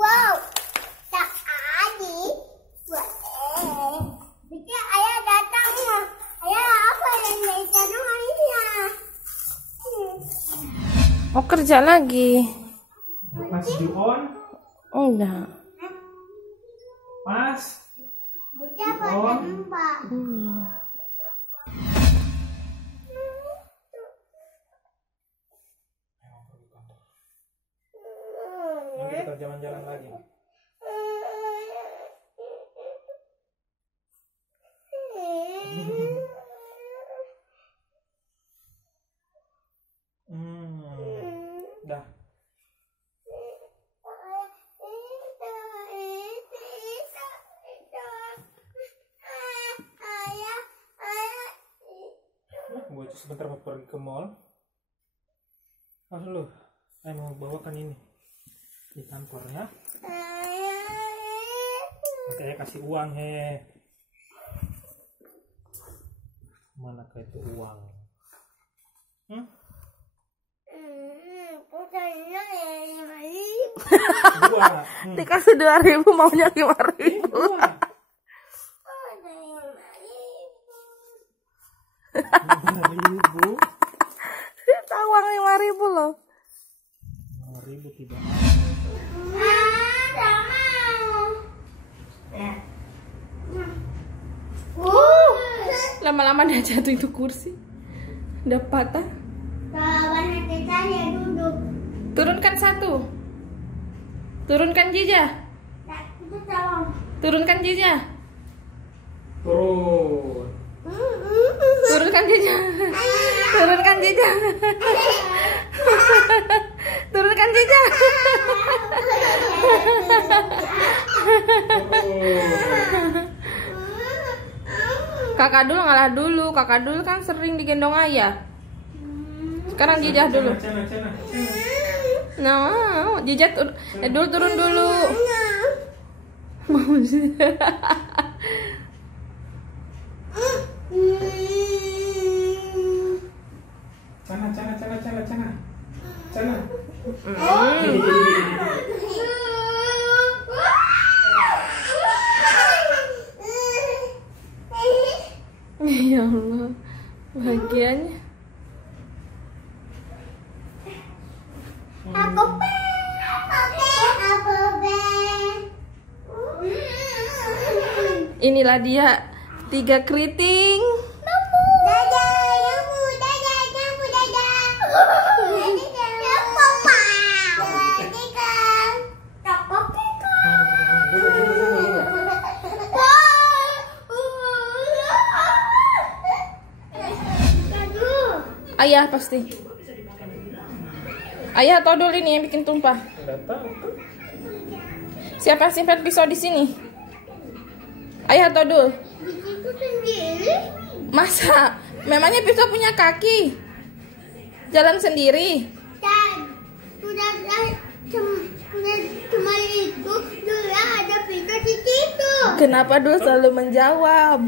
Wow, tak Adi. Bikin ayah datang ya. Ayah apa yang dari rumahnya? Oh, kerja lagi. Masih di on? Oh, enggak. Mas. Bikin apa nampak? Nanti kita jalan-jalan lagi. Dah. Gue sebentar mau pergi ke mall. Lu, saya mau bawakan ini di kantor ya. Makanya kasih uang he. Mana kayak itu uang? Dikasih 2.000 maunya 5.000. 5.000. Tahu uang 5.000 loh. 5.000 tidak. Lama-lama dia jatuh itu kursi. Udah patah. Kawan saya duduk. Turunkan 1. Turunkan jejak. Itu tolong. Turunkan jejak. Turun. Turunkan jejak. Turunkan jejak. Turunkan jejak. Kakak dulu ngalah dulu. Kakak dulu kan sering digendong ayah. Sekarang jejak dulu. No, jejak dulu turun dulu. Mau sih. Cana. Ya Allah, bahagianya. Aku Inilah dia 3 keriting. Ayah pasti. Ayah atau dulu ini yang bikin tumpah. Siapa yang simpan pisau di sini? Ayah atau dul? Masa? Memangnya pisau punya kaki? Jalan sendiri? Cuma itu dulu ada pisau di situ. Kenapa dul selalu menjawab?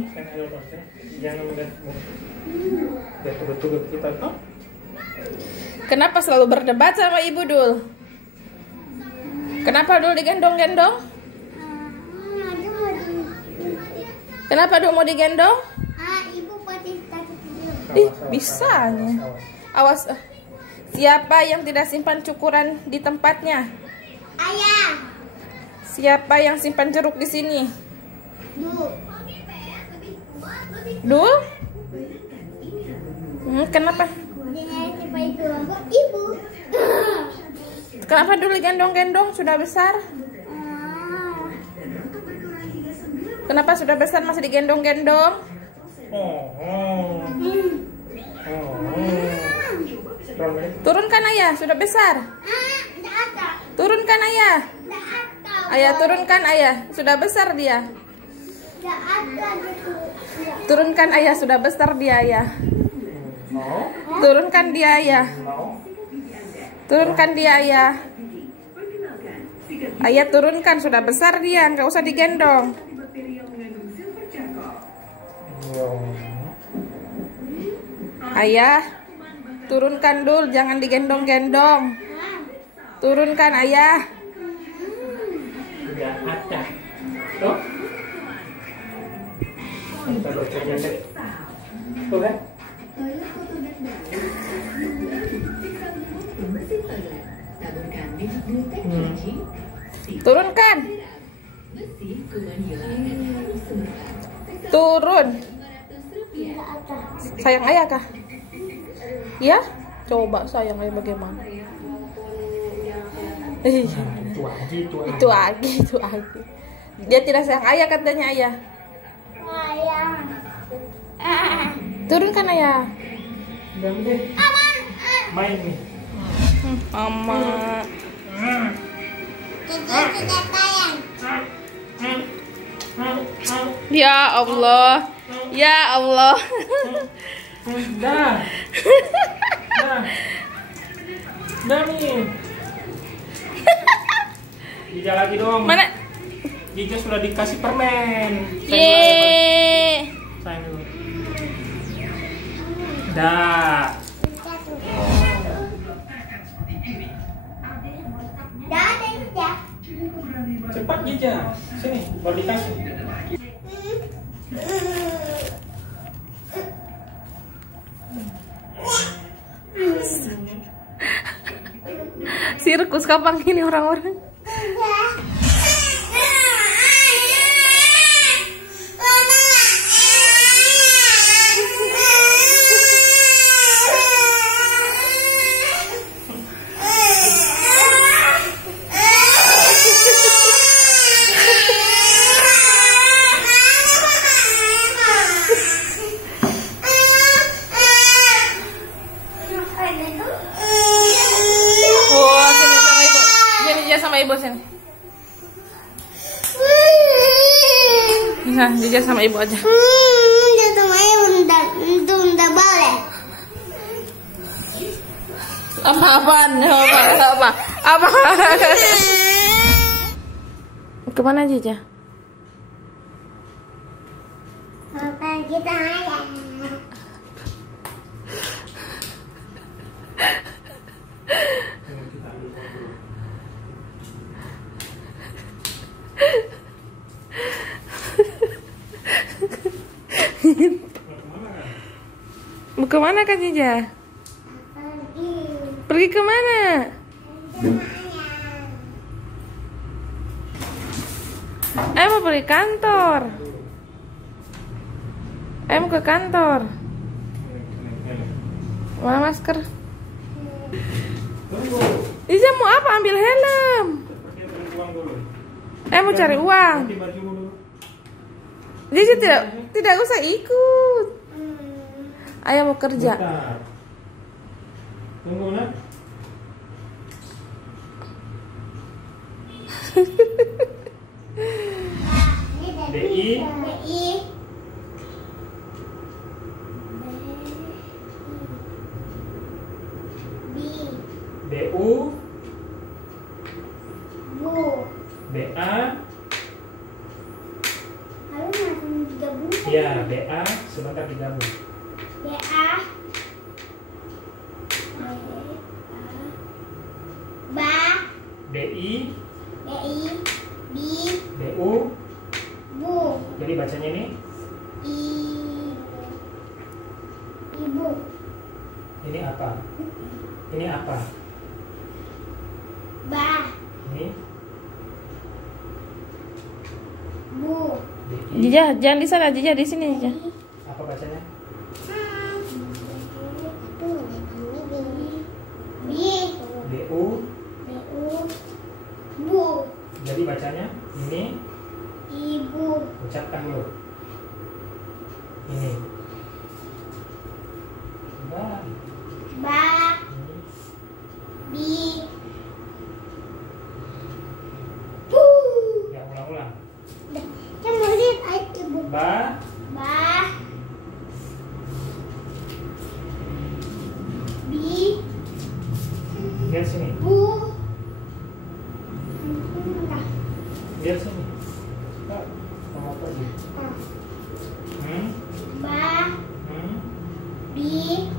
Jangan betul kita toh. Kenapa selalu berdebat sama ibu dul? Kenapa dul digendong-gendong? Kenapa dul mau digendong? Ibu pasti takut. Ih, bisanya. Awas. Siapa yang tidak simpan cukuran di tempatnya? Ayah. Siapa yang simpan jeruk di sini? Bu. Dul? Kenapa? Ibu. Kenapa dulu gendong-gendong sudah besar? Kenapa sudah besar masih digendong-gendong? Turunkan ayah, sudah besar. Turunkan ayah. Ayah turunkan ayah, sudah besar dia. Turunkan ayah, sudah besar dia ayah. Turunkan dia ayah. Turunkan dia ayah. Ayah turunkan, sudah besar dia, nggak usah digendong. Ayah, turunkan dulu, jangan digendong-gendong. Turunkan ayah. Ada. Tuh. Kita bacanya deh. Tuh kan? Turunkan. Turun. Sayang ayah kah? Ya? Coba sayang ayah bagaimana? Itu Agi. Dia tidak sayang ayah katanya ayah. Turunkan ayah. Main nih. Mama. Ya Allah. Ya Allah. Dah. Dah nih. Jija lagi dong. Mana? Jija sudah dikasih permen. Yeay. Sayang dulu. Dah. Cepat Jija. Sini, baru dikasih. Sirkus kapan ini orang-orang? Sama ibu sini. Nah, Jija sama ibu aja. Dia sama ibu udah balik. Apa? Kemana Jija? Makan kita ayam. Mau kemana Kak Jija? Pergi kemana? Mau pergi kantor. Mau ke kantor. Mana masker? Jija mau apa? Ambil helm. Mau cari uang. Jija tidak usah ikut. Ayah mau kerja. Bentar. Tunggu nak. BI. BU. BA. Ya, BA sebentar digabung. BI, BU. Jadi bacanya ini Ibu. Ini apa? Ini apa? Ini Bu. BI. Jija, jangan di sana, Jija di sini Jija. Apa bacanya? BU. Bu. Jadi bacanya ini Ibu. ucapkan dulu. Ini. Ba. Bi. Bu. Ya, ulang-ulang. Kamu lihat aja Bu. Ba. Bi. Lihat sini. Bu. Lihat sini. Mau apa sih? Ba. Hmm? Bi.